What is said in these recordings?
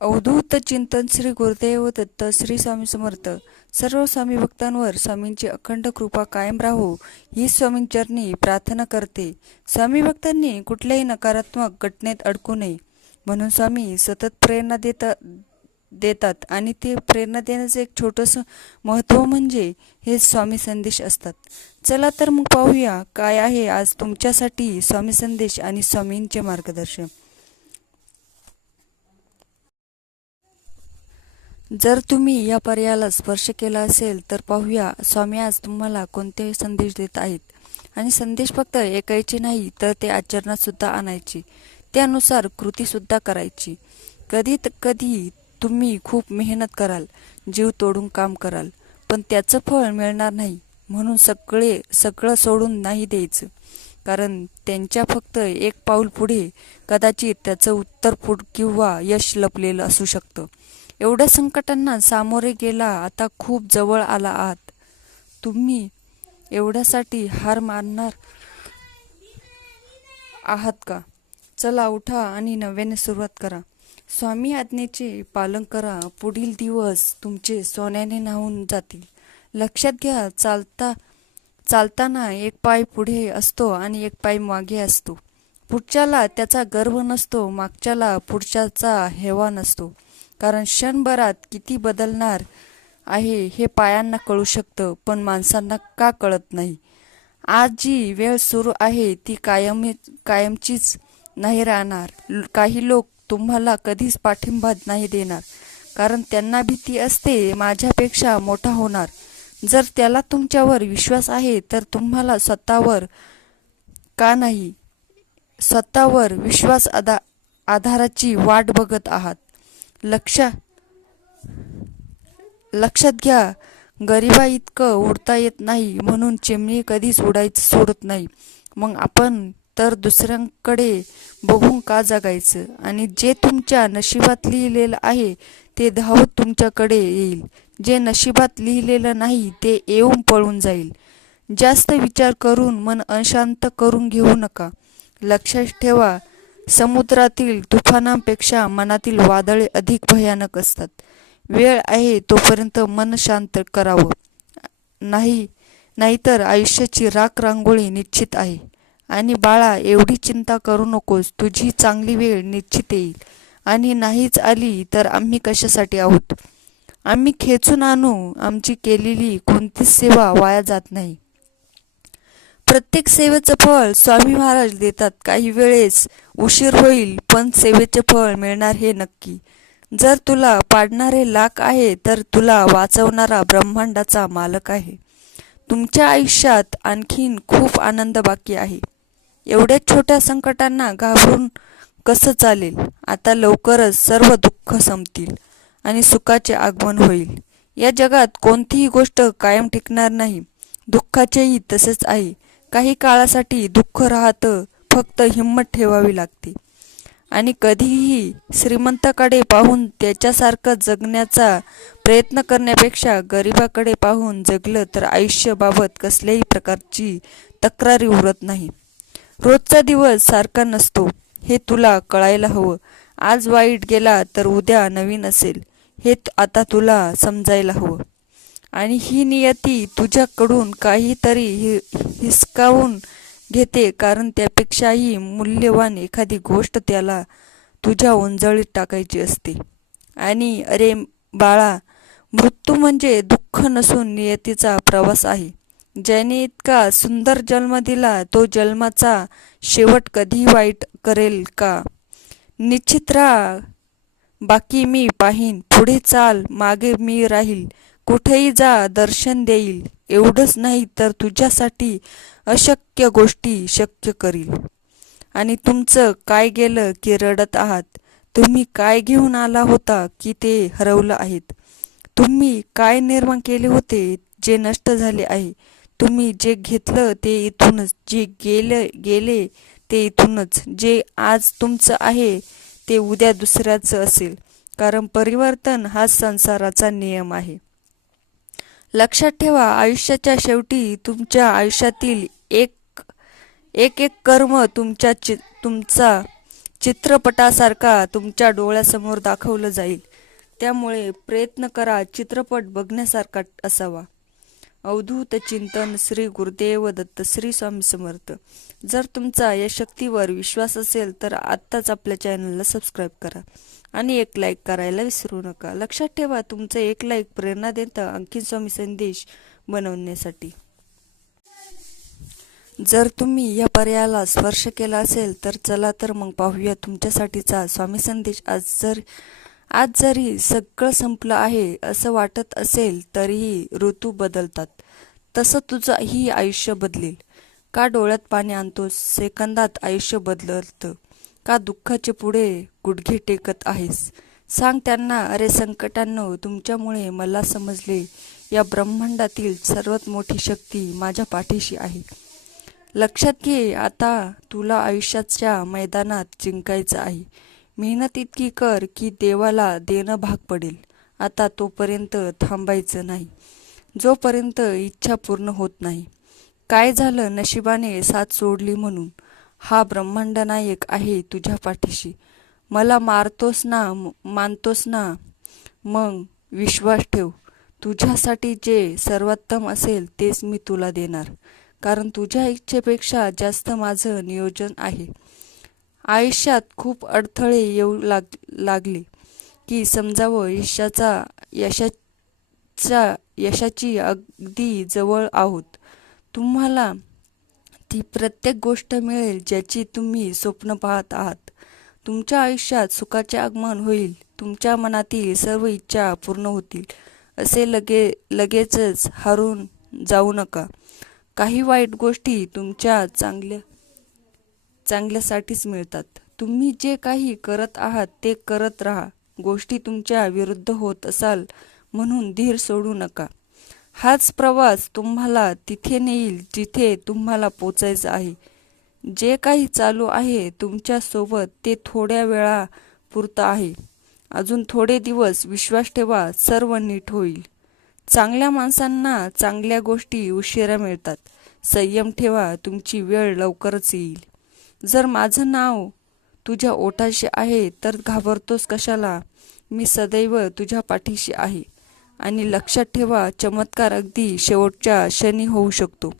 अवधूत चिंतन श्री गुरुदेव दत्त श्री स्वामी समर्थ. सर्व स्वामी भक्तांवर स्वामींची अखंड कृपा कायम राहो ही स्वामींचरणी प्रार्थना करते. स्वामी भक्तांनी कुठल्याही नकारात्मक घटनेत अडकू नये. म्हणून स्वामी सतत प्रेरणा देता देतात आणि ते प्रेरणा देण्याचं एक छोटंसं महत्त्व म्हणजे हे स्वामी संदेश असतात. चला तर मग पाहूया काय आहे आज तुमच्यासाठी स्वामी संदेश आणि स्वामींचे मार्गदर्शन? जर तुम्ही या पर्यायाला स्पर्श केला असेल तर पाहूया स्वामी आज तुम्हाला कोणते संदेश देत आहेत. आणि संदेश फक्त ऐकायचे नाही तर ते आचरणात सुद्धा आणायचे. त्यानुसार कृती सुद्धा करायची. कधी त- कधी तुम्ही खूप मेहनत कराल जीव तोडून काम कराल पण त्याचं फळ मिळणार नाही म्हणून सगळे सगळं सोडून नाही द्यायचं. कारण त्यांच्या फक्त एक पाऊल पुढे कदाचित त्याचं उत्तर पुढ किंवा यश लपलेलं असू शकतं. एवढ्या संकटांना सामोरे गेला आता खूप जवळ आला आहात. तुम्ही एवढ्यासाठी हार मानणार आहात का? चला उठा आणि नव्याने सुरुवात करा. स्वामी आज्ञेचे पालन करा. पुढील दिवस तुमचे सोन्याने नाहून जातील. लक्षात घ्या चालता चालताना एक पाय पुढे असतो आणि एक पाय मागे असतो. पुढच्याला त्याचा गर्व नसतो मागच्याला पुढच्याचा हेवा नसतो. कारण क्षणभरात किती बदलणार आहे हे पायांना कळू शकतं पण माणसांना का कळत नाही? आज जी वेळ सुरू आहे ती कायम कायमचीच नाही राहणार. काही लोक तुम्हाला कधीच पाठिंबा नाही देणार कारण त्यांना भीती असते माझ्यापेक्षा मोठा होणार. जर त्याला तुमच्यावर विश्वास आहे तर तुम्हाला स्वतःवर का नाही? स्वतःवर विश्वास आधा आधाराची वाट बघत आहात. लक्ष लक्षात घ्या गरिबा इतकं उडता येत नाही म्हणून चिमणी कधीच उडायचं सोडत नाही. मग आपण तर दुसऱ्यांकडे बघून का जगायचं? आणि जे तुमच्या नशिबात लिहिलेलं आहे ते धावत तुमच्याकडे येईल. जे नशिबात लिहिलेलं नाही ते येऊन पळून जाईल. जास्त विचार करून मन अशांत करून घेऊ नका. लक्षात ठेवा समुद्रातील तुफानांपेक्षा मनातील वादळे अधिक भयानक असतात. वेळ आहे तोपर्यंत मन शांत करावं. नाही नाहीतर आयुष्याची राख रांगोळी निश्चित आहे. आणि बाळा एवढी चिंता करू नकोस तुझी चांगली वेळ निश्चित येईल. आणि नाहीच आली तर आम्ही कशासाठी आहोत? आम्ही खेचून आणू आमची केलेली कोणतीच सेवा वाया जात नाही. प्रत्येक सेवेचं फळ स्वामी महाराज देतात. काही वेळेस उशीर होईल पण सेवेचे फळ मिळणार हे नक्की. जर तुला पाडणारे लाख आहे तर तुला वाचवणारा ब्रह्मांडाचा मालक आहे. तुमच्या आयुष्यात आणखीन खूप आनंद बाकी आहे. एवढ्या छोट्या संकटांना घाबरून कसं चालेल? आता लवकरच सर्व दुःख संपतील आणि सुखाचे आगमन होईल. या जगात कोणतीही गोष्ट कायम टिकणार नाही. दुःखाचेही तसेच आहे. काही काळासाठी दुःख राहतं फक्त हिंमत ठेवावी लागते. आणि कधीही श्रीमंताकडे पाहून त्याच्यासारखं जगण्याचा प्रयत्न करण्यापेक्षा गरिबाकडे पाहून जगलं तर आयुष्याबाबत कसल्याही प्रकारची तक्रारी उरत नाही. रोजचा दिवस सारखा नसतो हे तुला कळायला हवं. आज वाईट गेला तर उद्या नवीन असेल हे आता तुला समजायला हवं. आणि ही नियती तुझ्याकडून काहीतरी हि- हिसकावून घेते कारण त्यापेक्षाही मूल्यवान एखादी गोष्ट त्याला तुझ्या ओंजळीत टाकायची असते. आणि अरे बाळा मृत्यू म्हणजे दुःख नसून नियतीचा प्रवास आहे. ज्याने इतका सुंदर जन्म दिला तो जन्माचा शेवट कधी वाईट करेल का? निश्चित राहा बाकी मी पाहीन पुढे चाल मागे मी राहील. कुठेही जा दर्शन देईल. एवढंच नाही तर तुझ्यासाठी अशक्य गोष्टी शक्य करील. आणि तुमचं काय गेलं की रडत आहात? तुम्ही काय घेऊन आला होता की ते हरवलं आहेत? तुम्ही काय निर्माण केले होते जे नष्ट झाले आहे? तुम्ही जे घेतलं ते इथूनच जे गेले गेले ते इथूनच. जे आज तुमचं आहे ते उद्या दुसऱ्याचं असेल. कारण परिवर्तन हा संसाराचा नियम आहे. लक्षात ठेवा आयुष्याच्या शेवटी तुमच्या आयुष्यातील एक एक एक कर्म तुमच्या चि तुमचा चित्रपटासारखा तुमच्या डोळ्यासमोर दाखवलं जाईल. त्यामुळे प्रयत्न करा चित्रपट बघण्यासारखा असावा. अवधूत चिंतन श्री गुरुदेव दत्त श्री स्वामी समर्थ. जर तुमचा या शक्तीवर विश्वास असेल तर आत्ताच आपल्या चॅनलला सबस्क्राईब करा. आणि एक लाईक करायला विसरू नका. लक्षात ठेवा तुमचं एक लाईक प्रेरणा देतं आणखीन स्वामी संदेश बनवण्यासाठी. जर तुम्ही या पर्यायाला स्पर्श केला असेल तर चला तर मग पाहूया तुमच्यासाठीचा स्वामी संदेश. आज जर आज जरी सगळं संपलं आहे असं वाटत असेल तरीही ऋतू बदलतात. तसं तुझं ही आयुष्य बदलेल. का डोळ्यात पाणी आणतो सेकंदात आयुष्य बदलतं. का दुःखाचे पुढे गुडघे टेकत आहेस? सांग त्यांना अरे संकटांनो तुमच्यामुळे मला समजले या ब्रह्मांडातील सर्वात मोठी शक्ती माझ्या पाठीशी आहे. लक्षात घे आता तुला आयुष्याच्या मैदानात जिंकायचं आहे. मेहनत इतकी कर की देवाला देणं भाग पडेल. आता तोपर्यंत थांबायचं नाही. जोपर्यंत इच्छा पूर्ण होत नाही. काय झालं? नशिबाने साथ सोडली म्हणून. हा ब्रह्मांड नायक आहे तुझ्या पाठीशी. मला मारतोस ना मानतोस ना मग विश्वास ठेव. तुझ्यासाठी जे सर्वोत्तम असेल तेच मी तुला देणार कारण तुझ्या इच्छेपेक्षा जास्त माझं नियोजन आहे. आयुष्यात खूप अडथळे येऊ लाग लागले की समजावं यशाचा यशाचा यशाची अगदी जवळ आहोत. तुम्हाला ती प्रत्येक गोष्ट मिळेल ज्याची तुम्ही स्वप्न पाहत आहात. तुमच्या आयुष्यात सुखाचे आगमन होईल. तुमच्या मनातील सर्व इच्छा पूर्ण होतील. असे लगे लगेचच हारून जाऊ नका. काही वाईट गोष्टी तुमच्या चांगल्या चांगल्यासाठीच मिळतात. तुम्ही जे काही करत आहात ते करत राहा. गोष्टी तुमच्या विरुद्ध होत असाल म्हणून धीर सोडू नका. हाच प्रवास तुम्हाला तिथे नेईल जिथे तुम्हाला पोचायचं आहे. जे काही चालू आहे तुमच्यासोबत ते थोड्या वेळा पुरतं आहे. अजून थोडे दिवस विश्वास ठेवा सर्व नीट होईल. चांगल्या माणसांना चांगल्या गोष्टी उशिरा मिळतात. संयम ठेवा तुमची वेळ लवकरच येईल. जर माझं नाव तुझ्या ओठाशी आहे तर घाबरतोस कशाला? मी सदैव तुझ्या पाठीशी आहे. आणि लक्षात ठेवा चमत्कार अगदी शेवटच्या क्षणी होऊ शकतो.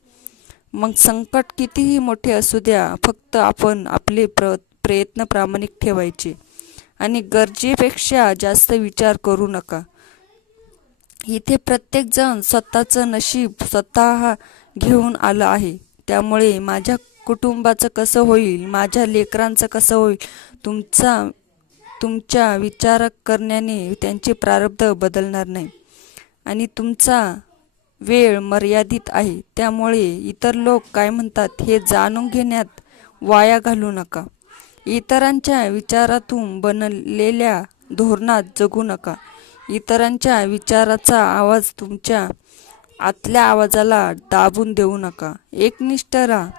मग संकट कितीही मोठे असू द्या फक्त आपण आपले प्र प्रयत्न प्रामाणिक ठेवायचे. आणि गरजेपेक्षा जास्त विचार करू नका. इथे प्रत्येकजण स्वतःचं नशीब स्वतः घेऊन आलं आहे. त्यामुळे माझ्या कुटुंबाचं कसं होईल माझ्या लेकरांचं कसं होईल तुमचा तुमच्या विचार करण्याने त्यांचे प्रारब्ध बदलणार नाही. आणि तुमचा वेळ मर्यादित आहे. त्यामुळे इतर लोक काय म्हणतात हे जाणून घेण्यात वाया घालू नका. इतरांच्या विचारातून बनलेल्या धोरणात जगू नका. इतरांच्या विचाराचा आवाज तुमच्या आतल्या आवाजाला दाबून देऊ नका. एकनिष्ठ राहा.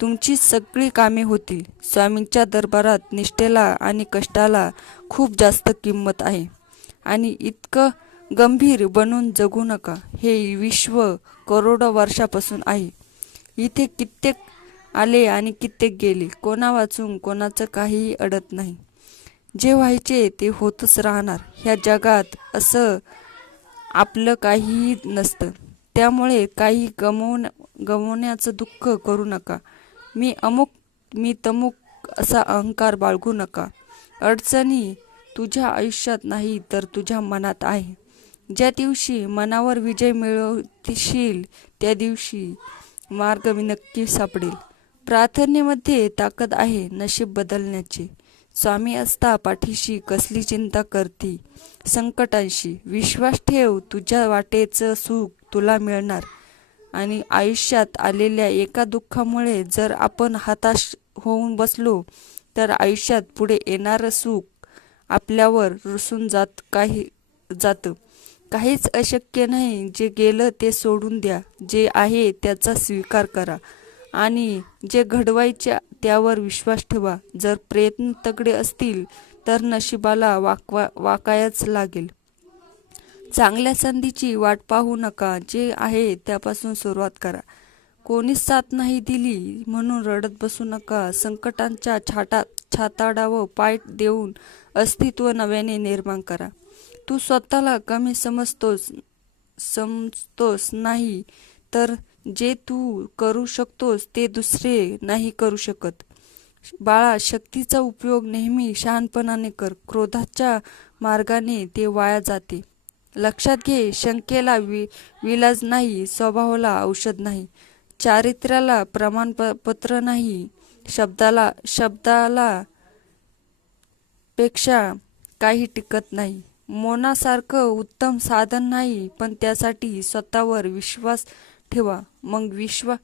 तुमची सगळी कामे होतील. स्वामींच्या दरबारात निष्ठेला आणि कष्टाला खूप जास्त किंमत आहे. आणि इतकं गंभीर बनून जगू नका. हे विश्व करोडो वर्षापासून आहे. इथे कित्येक आले आणि कित्येक गेले. कोणा वाचून कोणाचं काहीही अडत नाही. जे व्हायचे ते होतच राहणार. ह्या जगात असं आपलं काहीही नसतं. त्यामुळे काही गमवण गमवण्याचं दुःख करू नका. मी अमुक मी तमुक असा अहंकार बाळगू नका. अडचणी तुझ्या आयुष्यात नाही तर तुझ्या मनात आहे. ज्या दिवशी मनावर विजय मिळवशील त्या दिवशी मार्ग मी नक्की सापडेल. प्रार्थनेमध्ये ताकद आहे नशीब बदलण्याची. स्वामी असता पाठीशी कसली चिंता करती. संकटांशी विश्वास ठेव तुझ्या वाटेचं सुख तुला मिळणार. आणि आयुष्यात आलेल्या एका दुःखामुळे जर आपण हताश होऊन बसलो तर आयुष्यात पुढे येणारं सुख आपल्यावर रुसून जात काही जातं. काहीच अशक्य नाही. जे गेलं ते सोडून द्या. जे आहे त्याचा स्वीकार करा. आणि जे घडवायचे त्यावर विश्वास ठेवा. जर प्रयत्न तगडे असतील तर नशिबाला वाकवा वाकायच लागेल. चांगल्या संधीची वाट पाहू नका. जे आहे त्यापासून सुरुवात करा. कोणीच साथ नाही दिली म्हणून रडत बसू नका. संकटांच्या छाटात छाताडावं पाय देऊन अस्तित्व नव्याने निर्माण करा. तू स्वतःला कमी समजतोस समजतोस नाही तर जे तू करू शकतोस ते दुसरे नाही करू शकत. बाळा शक्तीचा उपयोग नेहमी शहाणपणाने कर. क्रोधाच्या मार्गाने ते वाया जाते. लक्षात घे शंकेला वि विलाज नाही स्वभावाला औषध नाही. चारित्र्याला प्रमाणपत्र नाही. शब्दाला शब्दाला पेक्षा काही टिकत नाही. मोनासारखं उत्तम साधन नाही पण त्यासाठी स्वतःवर विश्वास ठेवा. मग विश्वा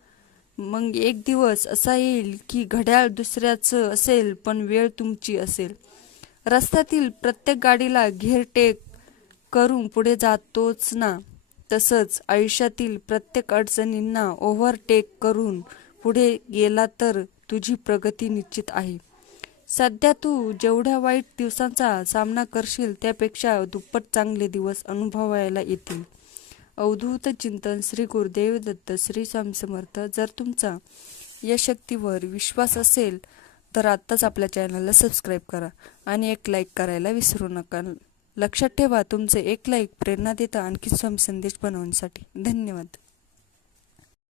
मग एक दिवस असा येईल की घड्याळ दुसऱ्याचं असेल पण वेळ तुमची असेल. रस्त्यातील प्रत्येक गाडीला घेरटेक करून पुढे जातोच ना. तसंच आयुष्यातील प्रत्येक अडचणींना ओव्हरटेक करून पुढे गेला तर तुझी प्रगती निश्चित आहे. सध्या तू जेवढ्या वाईट दिवसांचा सामना करशील त्यापेक्षा दुप्पट चांगले दिवस अनुभवायला येतील. अवधूत चिंतन श्री गुरुदेव दत्त श्री स्वामी समर्थ. जर तुमचा या शक्तीवर विश्वास असेल तर आत्ताच आपल्या चॅनलला सबस्क्राईब करा आणि एक लाईक करायला विसरू नका. लक्षात ठेवा तुमचे एक लाईक प्रेरणा देतं आणखी स्वामी संदेश बनवण्यासाठी. धन्यवाद.